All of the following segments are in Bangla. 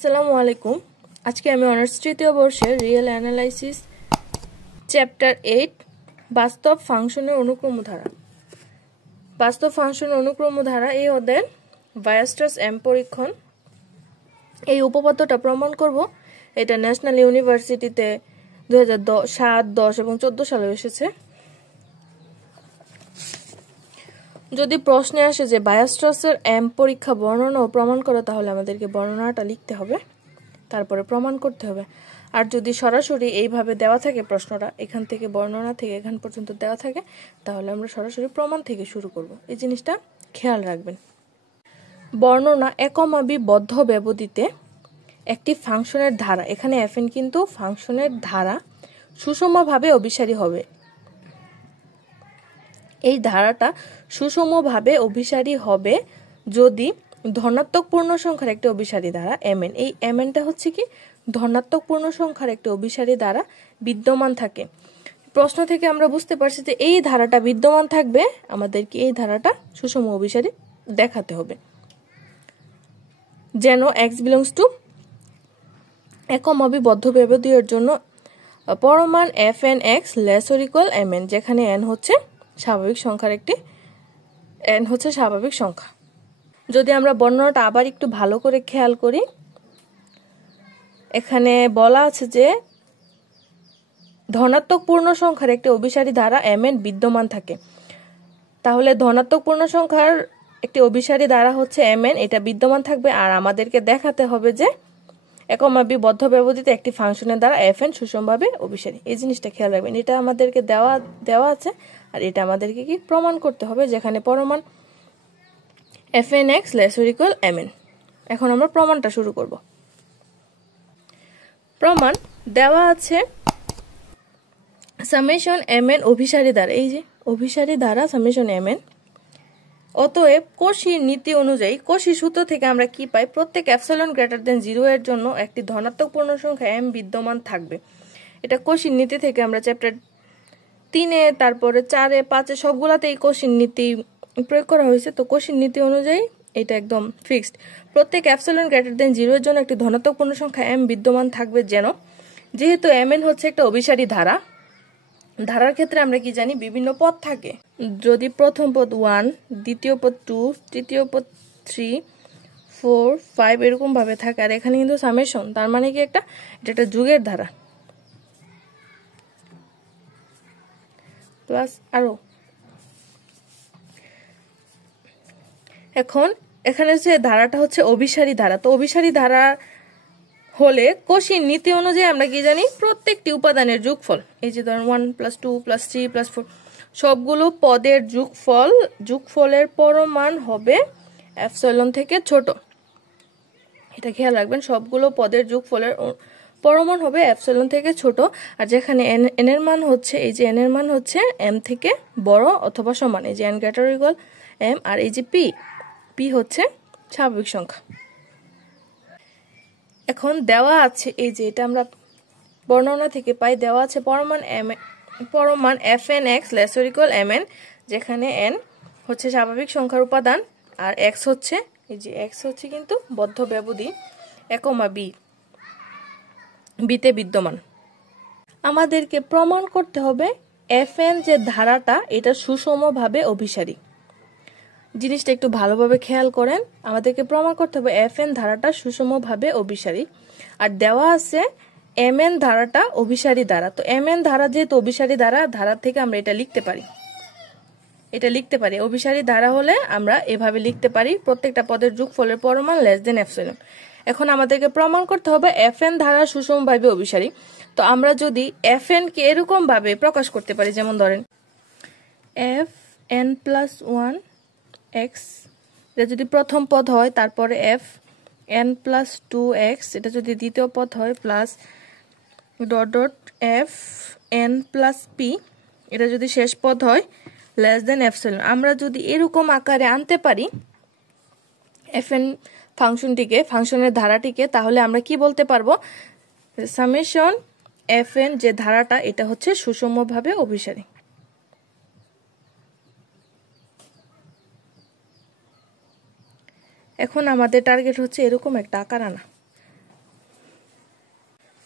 আসসালামু আলাইকুম। আজকে আমি অনার্স তৃতীয় বর্ষের রিয়েল অ্যানালাইসিস চ্যাপ্টার 8 বাস্তব ফাংশনের অনুক্রমধারা এই অধ্যায়ের ভায়াস্ট্রাস এম পরীক্ষণ এই উপপাদ্যটা প্রমাণ করব। এটা ন্যাশনাল ইউনিভার্সিটিতে 2007, 10 এবং 14 সালে এসেছে। যদি প্রশ্নে আসে যে ভায়াস্ট্রাসের এম পরীক্ষা বর্ণনা ও প্রমাণ করো, তাহলে আমাদেরকে বর্ণনাটা লিখতে হবে, তারপরে প্রমাণ করতে হবে। আর যদি সরাসরি এইভাবে দেওয়া থাকে প্রশ্নটা, এখান থেকে বর্ণনা থেকে এখান পর্যন্ত দেওয়া থাকে, তাহলে আমরা সরাসরি প্রমাণ থেকে শুরু করব। এই জিনিসটা খেয়াল রাখবেন। বর্ণনা একমাবি বদ্ধ ব্যবধিতে একটি ফাংশনের ধারা, এখানে এফএন কিন্তু ফাংশনের ধারা সুষমভাবে অভিসারী হবে। এই ধারাটা সুষমভাবে অভিসারী হবে যদি ধনাত্মক পূর্ণ সংখ্যার একটি অভিসারী ধারা mn, এই mnটা হচ্ছে কি ধনাত্মক পূর্ণ সংখ্যার একটি অভিসারী ধারা বিদ্যমান থাকে। প্রশ্ন থেকে আমরা বুঝতে পারছি যে এই ধারাটা বিদ্যমান থাকবে, আমাদেরকে এই ধারাটা সুষম অভিসারী দেখাতে হবে। যেন x বিলংস টু একমাবি বদ্ধ ব্যবধির জন্য পরমান fn(x) less or equal mn, যেখানে n হচ্ছে স্বাভাবিক সংখ্যা। যদি আমরা বর্ণনাটা আবার একটু ভালো করে খেয়াল করি, এখানে বলা আছে যে ধনাত্মক পূর্ণ সংখ্যার একটি অভিসারী ধারা mn বিদ্যমান থাকে। তাহলে ধনাত্মক পূর্ণ সংখ্যার একটি অভিসারী ধারা হচ্ছে mn, এটা বিদ্যমান থাকবে। আর আমাদেরকে দেখাতে হবে যে একমাবি বদ্ধ ব্যবধিতে একটি ফাংশনের দ্বারা fn সুষমভাবে অভিসারী। এই জিনিসটা খেয়াল রাখবেন। এটা আমাদেরকে দেওয়া আছে, আর এটা আমাদেরকে কি প্রমাণ করতে হবে, যেখানে পরমান fn(x) less or equal mn। এখন আমরা প্রমাণটা শুরু করব। প্রমাণ দেওয়া আছে সামেশন mn অভিসারী দ্বারা, এই যে অভিসারী দ্বারা সামেশন mn। অতএব কশির নীতি অনুযায়ী, কশি সূত্র থেকে আমরা কি পাই, প্রত্যেক এপসিলন গ্রেটার দেন 0 এর জন্য একটি ধনাত্মক পূর্ণ সংখ্যা m বিদ্যমান থাকবে। এটা কশির নীতি থেকে আমরা চ্যাপ্টার 3-এ, তারপরে 4-এ, 5-এ সবগুলাতে এই কশির নীতি প্রয়োগ করা হয়েছে। তো কশির নীতি অনুযায়ী এটা একদম ফিক্সড। প্রত্যেক এপসিলন গ্রেটার দেন 0 এর জন্য একটি ধনাত্মক পূর্ণ সংখ্যা m বিদ্যমান থাকবে, যেহেতু mn হচ্ছে একটা অভিসারী ধারা। ধারার ক্ষেত্রে আমরা কি জানি, বিভিন্ন পদ থাকে। যদি প্রথম পদ 1, দ্বিতীয় পদ 2, তৃতীয় পদ 3, 4, 5 এরকম ভাবে থাকে। আর এখানে কিন্তু সামেশন, তার মানে কি এটা একটা যুগের ধারা প্লাস আরো। এখন এখানে যে ধারাটা হচ্ছে অভিসারী ধারা, তো অভিসারী ধারা হলে কশির নীতি অনুযায়ী আমরা কি জানি, প্রত্যেকটি উপাদানের যোগফল, এই যে ধরেন 1 + 2 + 3 + 4 সবগুলো পদের যোগফলের পরমান হবে এপসিলন থেকে ছোট। এটা খেয়াল রাখবেন, সবগুলো পদের যোগফলের পরমান হবে এপসিলন থেকে ছোট। আর যেখানে n এর মান হচ্ছে, এই যে n এর মান হচ্ছে m থেকে বড় অথবা সমান, এই যে n greater or equal m। আর এই যে p হচ্ছে স্বাভাবিক সংখ্যা। এখন দেওয়া আছে, এই যে এটা আমরা বর্ণনা থেকে পাই, দেওয়া আছে পরমান fn(x) less or equal mn, যেখানে n হচ্ছে স্বাভাবিক সংখ্যার উপাদান আর x হচ্ছে, এই যে x হচ্ছে কিন্তু বদ্ধ ব্যবধি বিতে বিদ্যমান। আমাদেরকে প্রমাণ করতে হবে fn যে ধারাটা, এটা সুষমভাবে অভিসারী। জিনিসটা একটু ভালোভাবে খেয়াল করেন, আমাদেরকে প্রমাণ করতে হবে fn ধারাটা সুষমভাবে অভিসারী। আর দেওয়া আছে mn ধারাটা অভিসারী ধারা। তো mn ধারা যেহেতু অভিসারী ধারা থেকে আমরা এটা লিখতে পারি। অভিসারী ধারা হলে আমরা এভাবে লিখতে পারি, প্রত্যেকটা পদের যোগফলের পরমান লেস দেন এপসিলন। এখন আমাদেরকে প্রমাণ করতে হবে fn ধারা সুষমভাবে অভিসারী। তো আমরা যদি fn কে এরকম ভাবে প্রকাশ করতে পারি, যেমন ধরেন fn+1 x, এটা যদি প্রথম পদ হয়, তারপরে fn+2x, এটা যদি দ্বিতীয় পদ হয়, প্লাস fn+p, এটা যদি শেষ পদ হয়, লেস দেন এপসিলন। আমরা যদি এরকম আকারে আনতে পারি fn ফাংশনের ধারাটিকে, তাহলে আমরা কি বলতে পারবো, সামেশন fn যে ধারাটা, এটা হচ্ছে সুষমভাবে অভিসারী। এখন আমাদের টার্গেট হচ্ছে এরকম একটা আকার আনা।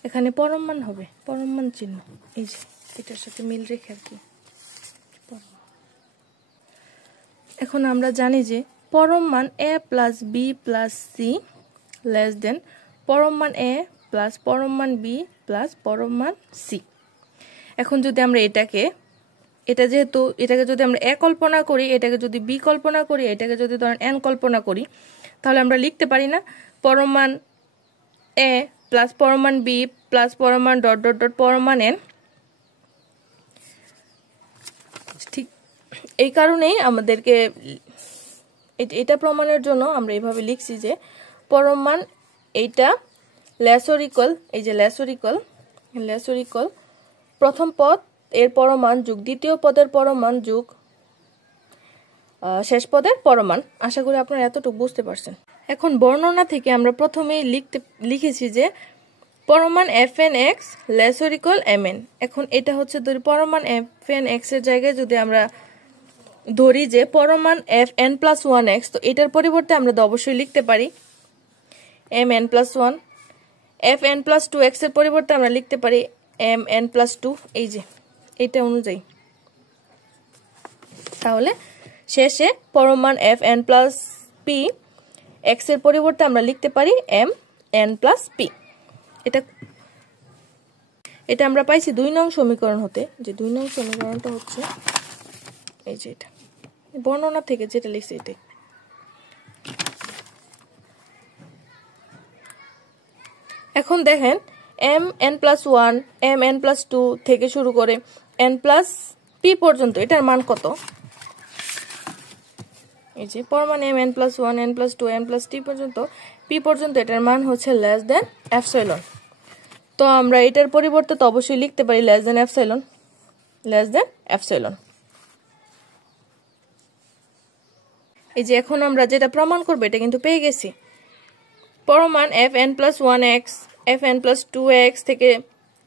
এখানে পরম মান হবে, পরম মান চিহ্ন এই যে এটার সাথে মিল রেখে আর কি। এখন আমরা জানি যে পরম মান a plus b plus c less than পরম মান a প্লাস পরম মান b প্লাস পরম মান c। এখন যদি আমরা এটা যেহেতু এটাকে যদি আমরা a কল্পনা করি, এটাকে যদি b কল্পনা করি, এটাকে যদি ধরেন n কল্পনা করি, তাহলে আমরা লিখতে পারি না পরম মান a প্লাস পরম মান b প্লাস পরম মান ডট ডট ডট পরম মান n। ঠিক এই কারণেই আমাদেরকে এটা প্রমাণের জন্য আমরা এইভাবে লিখছি যে পরম মান এইটা লেস অর ইকুয়াল, এই যে লেস অর ইকুয়াল প্রথম পদ এর পরম মান যোগ দ্বিতীয় পদের পরম মান যোগ শেষ পদের পরম মান। আশা করি আপনারা এতটুকু বুঝতে পারছেন। এখন বর্ণনা থেকে আমরা প্রথমেই লিখেছি যে পরম মান fn(x) less or equal mn। এখন এটা হচ্ছে ধরি পরম মান fn(x) এর জায়গায় যদি আমরা ধরি যে পরম মান fn+1x, তো এটার পরিবর্তে আমরা তো অবশ্যই লিখতে পারি mn+1। fn+2x এর পরিবর্তে আমরা লিখতে পারি mn+2, এই যে এটা অনুযায়ী। তাহলে শেষে পরম মান fn+p x এর পরিবর্তে আমরা লিখতে পারি mn+p। এটা আমরা পাইছি 2 নং সমীকরণ হতে, যে 2 নং সমীকরণটা হচ্ছে এই যে এটা বর্ণনা থেকে যেটা লিখছি এটাই। এখন দেখেন mn+1 mn+2 থেকে শুরু করে n+p পর্যন্ত এটার মান কত? এই যে পরম মান mn+1 n+2 n+t পর্যন্ত p পর্যন্ত এটার মান হচ্ছে লেস দেন এপসাইলন। তো আমরা এটার পরিবর্তে তো অবশ্যই লিখতে পারি লেস দেন এপসাইলন। এই যে এখন আমরা যেটা প্রমাণ করব এটা কিন্তু পেয়ে গেছি। পরম মান fn+1x fn+2x থেকে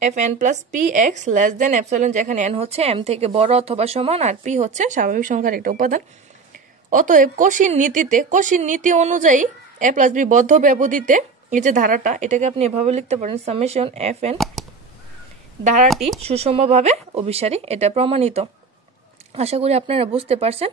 fn+px লেস দেন এপসাইলন, যেখানে n হচ্ছে m থেকে বড় অথবা সমান আর p হচ্ছে স্বাভাবিক সংখ্যার একটা উপাদান। অতএব কোশির নীতি অনুযায়ী a প্লাস b বদ্ধ ব্যবধিতে এই যে ধারাটা, এটাকে আপনি এভাবে লিখতে পারেন সামেশন fn। ধারাটি সুষমভাবে অভিসারী, এটা প্রমাণিত। আশা করি আপনারা বুঝতে পারছেন।